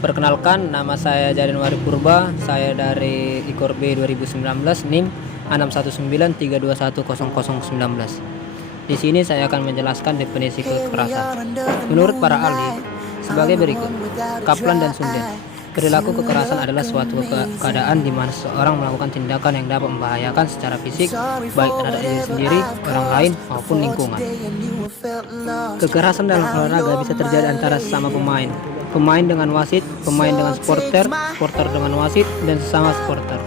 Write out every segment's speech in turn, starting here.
Perkenalkan, nama saya Januari Purba. Saya dari IKOR B 2019, NIM 61932100019. Di sini saya akan menjelaskan definisi kekerasan. Menurut para ahli, sebagai berikut. Kaplan dan Sunden. Perilaku kekerasan adalah suatu keadaan di mana seseorang melakukan tindakan yang dapat membahayakan secara fisik, baik terhadap diri sendiri, orang lain, maupun lingkungan. Kekerasan dalam olahraga bisa terjadi antara sesama pemain, pemain dengan wasit, pemain dengan supporter, supporter dengan wasit, dan sesama supporter.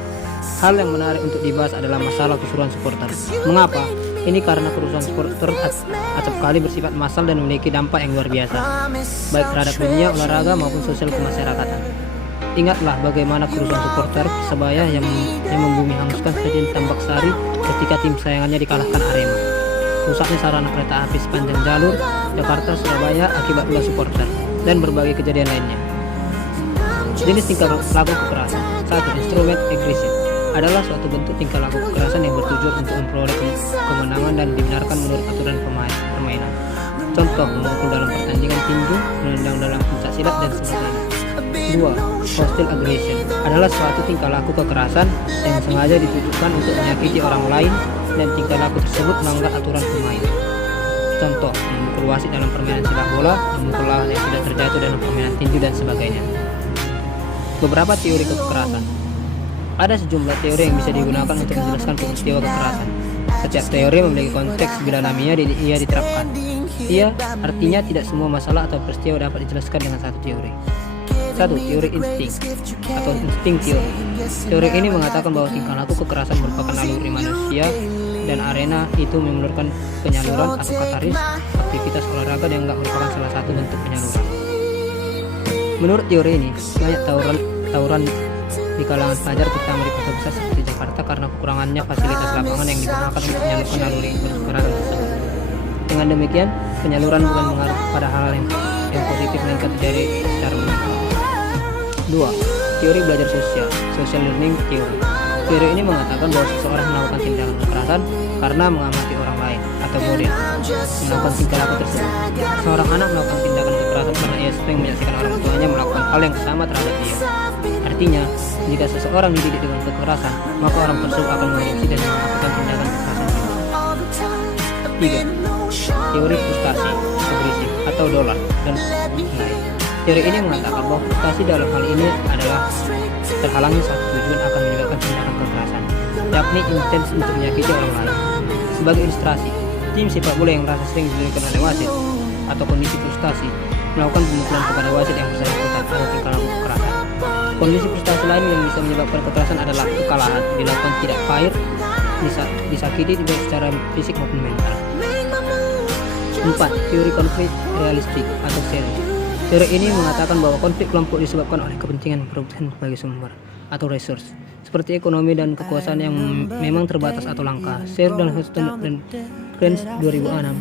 Hal yang menarik untuk dibahas adalah masalah keseruan supporter. Mengapa? Ini karena kerusuhan supporter acap kali bersifat massal dan memiliki dampak yang luar biasa, baik terhadap dunia olahraga maupun sosial kemasyarakatan. Ingatlah bagaimana kerusuhan supporter Persebaya yang membumi hanguskan Stadion Tambak Sari ketika tim sayangannya dikalahkan Arema. Rusaknya sarana kereta api sepanjang jalur Jakarta Surabaya akibat ulah supporter, dan berbagai kejadian lainnya. Jenis tingkah laku kekerasan. 1. Instrument aggression adalah suatu bentuk tingkah laku kekerasan yang bertujuan untuk memperoleh kemenangan dan dibenarkan menurut aturan permainan. Contoh, memukul dalam pertandingan tinju, menendang dalam pencaksilat, dan sebagainya. 2. Hostile aggression adalah suatu tingkah laku kekerasan yang sengaja ditujukan untuk menyakiti orang lain, dan tingkah laku tersebut melanggar aturan pemain. Contoh, memukul wasit dalam permainan sepak bola, memukul lawan yang sudah terjatuh dalam permainan tinju, dan sebagainya. Beberapa teori kekerasan. Ada sejumlah teori yang bisa digunakan untuk menjelaskan peristiwa kekerasan. Setiap teori memiliki konteks bila namanya ia diterapkan. Ia artinya tidak semua masalah atau peristiwa dapat dijelaskan dengan satu teori. 1. Teori insting atau insting teori. Teori ini mengatakan bahwa tingkah laku kekerasan merupakan naluri manusia dan arena itu memerlukan penyaluran atau kataris aktivitas olahraga yang merupakan salah satu bentuk penyaluran. Menurut teori ini, banyak tawuran di kalangan pelajar terutama di kota besar seperti Jakarta karena kekurangannya fasilitas lapangan yang digunakan untuk menyalurkan naluri kekerasan tersebut. Dengan demikian, penyaluran bukan mengarah pada hal yang positif melainkan terjadi secara bermanfaat. 2. Teori belajar sosial, social learning theory. Teori ini mengatakan bahwa seseorang melakukan tindakan kekerasan karena mengamati orang lain atau model melakukan tingkah laku tersebut. Seorang anak melakukan tindakan kekerasan karena ia sering menyaksikan orang tuanya melakukan hal yang sama terhadap dia. Artinya, jika seseorang dididik dengan kekerasan, maka orang tersebut akan mengadopsi dan melakukan tindakan kekerasan. 3. Teori frustasi, agresif atau dolar dan lain. Teori ini mengatakan bahwa frustasi dalam hal ini adalah terhalangnya suatu tujuan akan menyebabkan tindakan kekerasan, yakni intens untuk menyakiti orang lain. Sebagai ilustrasi, tim sepak bola yang merasa sering dirugikan oleh wasit atau kondisi frustasi melakukan pemukulan kepada wasit yang bersangkutan atau tingkah laku kekerasan. Kondisi frustasi lain yang bisa menyebabkan kekerasan adalah kekalahan, dilakukan tidak fair, disakiti baik secara fisik maupun mental. 4. Teori konflik realistik atau serius. Teori ini mengatakan bahwa konflik kelompok disebabkan oleh kepentingan perebutan sebagai sumber atau resource, seperti ekonomi dan kekuasaan yang memang terbatas atau langka. Share dan Houston dan Krenz 2006.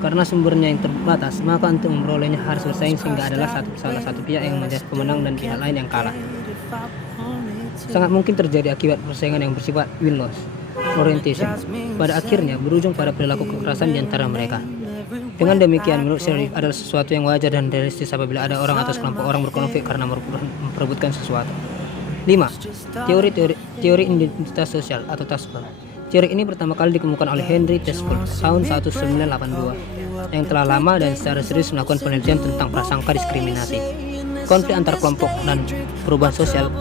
Karena sumbernya yang terbatas, maka untuk memperolehnya harus bersaing sehingga adalah salah satu pihak yang menjadi pemenang dan pihak lain yang kalah. Sangat mungkin terjadi akibat persaingan yang bersifat win-loss orientation. Pada akhirnya berujung pada perilaku kekerasan di antara mereka. Dengan demikian, menurut Sherif adalah sesuatu yang wajar dan realistis apabila ada orang atau sekelompok orang berkonflik karena memperebutkan sesuatu. 5. Teori identitas sosial atau Taskul. Teori ini pertama kali dikemukakan oleh Henry Taskul tahun 1982 yang telah lama dan secara serius melakukan penelitian tentang prasangka diskriminasi, konflik antar kelompok, dan perubahan sosial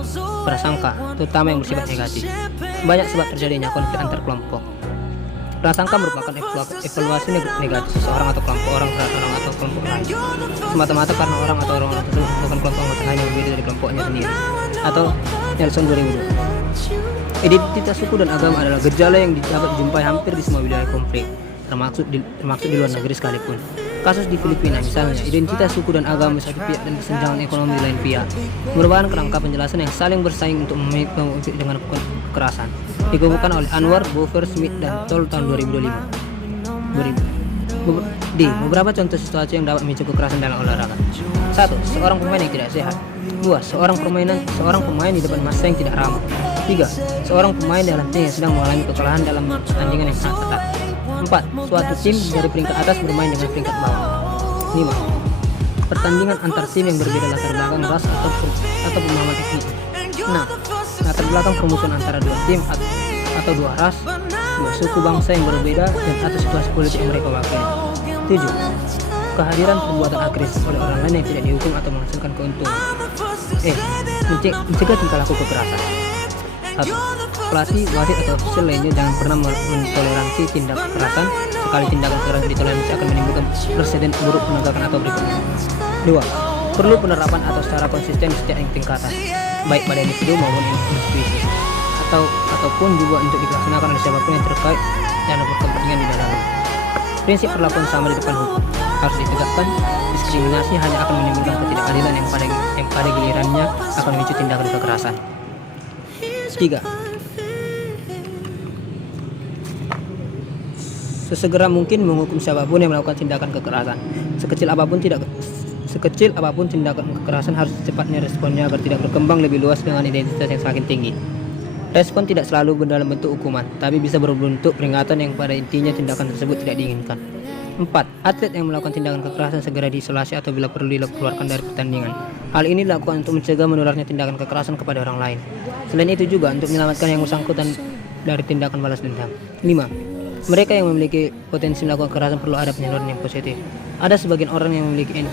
prasangka, terutama yang bersifat negatif. Banyak sebab terjadinya konflik antar kelompok. Prasangka merupakan evaluasi negatif seseorang atau kelompok orang terhadap orang atau kelompok lain, semata-mata karena orang atau orang tersebut merupakan kelompok anggota lain yang berbeda dari kelompoknya sendiri. Atau Nelson 2002. Identitas suku dan agama adalah gejala yang dapat dijumpai hampir di semua wilayah konflik, termasuk di luar negeri sekalipun. Kasus di Filipina misalnya, identitas suku dan agama satu pihak dan kesenjangan ekonomi di lain pihak merupakan kerangka penjelasan yang saling bersaing untuk memicu dengan kekerasan. Dikemukakan oleh Anwar, Bover, Smith, dan Toll tahun 2005. Beberapa contoh situasi yang dapat memicu kekerasan dalam olahraga. 1. Seorang pemain yang tidak sehat. 2. Seorang pemain di depan massa yang tidak ramah. 3. Seorang pemain dalam tim yang sedang mengalami kekalahan dalam pertandingan yang sangat ketat. 4. Suatu tim dari peringkat atas bermain dengan peringkat bawah. 5. pertandingan antar tim yang berbeda latar belakang ras atau pemahaman etnik. 6. Latar belakang permusuhan antara dua tim atau dua ras, dua suku bangsa yang berbeda dan atau situasi politik yang mereka wakili. 7. Kehadiran perbuatan agresif oleh orang lain yang tidak dihukum atau menghasilkan keuntungan. Mencegah tingkah laku kekerasan. 1. Pelatih, wasit atau ofisial lainnya jangan pernah mentoleransi tindak kekerasan. Sekali tindakan kekerasan ditoleransi akan menimbulkan presiden buruk penegakan atau berikutnya. 2. Perlu penerapan atau secara konsisten di setiap tingkatan, baik pada individu maupun institusi, ataupun juga untuk dilaksanakan oleh siapapun yang terkait dan berkepentingan di dalamnya. Prinsip perlakuan sama di depan hukum harus ditegakkan. Diskriminasi hanya akan menimbulkan ketidakadilan yang pada gilirannya akan memicu tindakan kekerasan. 3. Sesegera mungkin menghukum siapapun yang melakukan tindakan kekerasan. Sekecil apapun tindakan kekerasan harus secepatnya responnya agar tidak berkembang lebih luas dengan intensitas yang semakin tinggi. Respon tidak selalu dalam bentuk hukuman, tapi bisa berbentuk peringatan yang pada intinya tindakan tersebut tidak diinginkan. 4. Atlet yang melakukan tindakan kekerasan segera diisolasi atau bila perlu dikeluarkan dari pertandingan. Hal ini dilakukan untuk mencegah menularnya tindakan kekerasan kepada orang lain. Selain itu juga untuk menyelamatkan yang bersangkutan dari tindakan balas dendam. 5. Mereka yang memiliki potensi melakukan kekerasan perlu ada penyaluran yang positif. Ada sebagian orang yang memiliki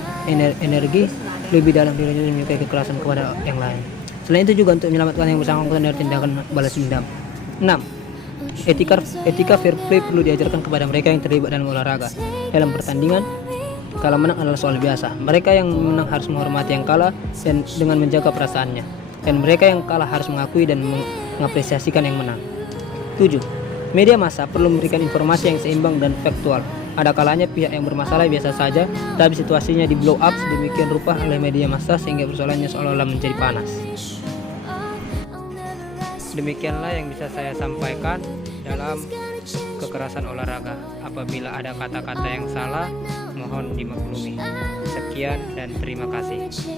energi lebih dalam dirinya dan menyukai kekerasan kepada yang lain. Selain itu juga untuk menyelamatkan yang bersangkutan dari tindakan balas dendam. 6. Etika fair play perlu diajarkan kepada mereka yang terlibat dalam olahraga. Dalam pertandingan, kalah menang adalah soal biasa. Mereka yang menang harus menghormati yang kalah dan dengan menjaga perasaannya. Dan mereka yang kalah harus mengakui dan mengapresiasikan yang menang. 7. Media massa perlu memberikan informasi yang seimbang dan faktual. Ada kalanya pihak yang bermasalah biasa saja, tapi situasinya di blow up sedemikian rupa oleh media massa sehingga persoalannya seolah-olah menjadi panas. Demikianlah yang bisa saya sampaikan dalam kekerasan olahraga. Apabila ada kata-kata yang salah, mohon dimaklumi. Sekian dan terima kasih.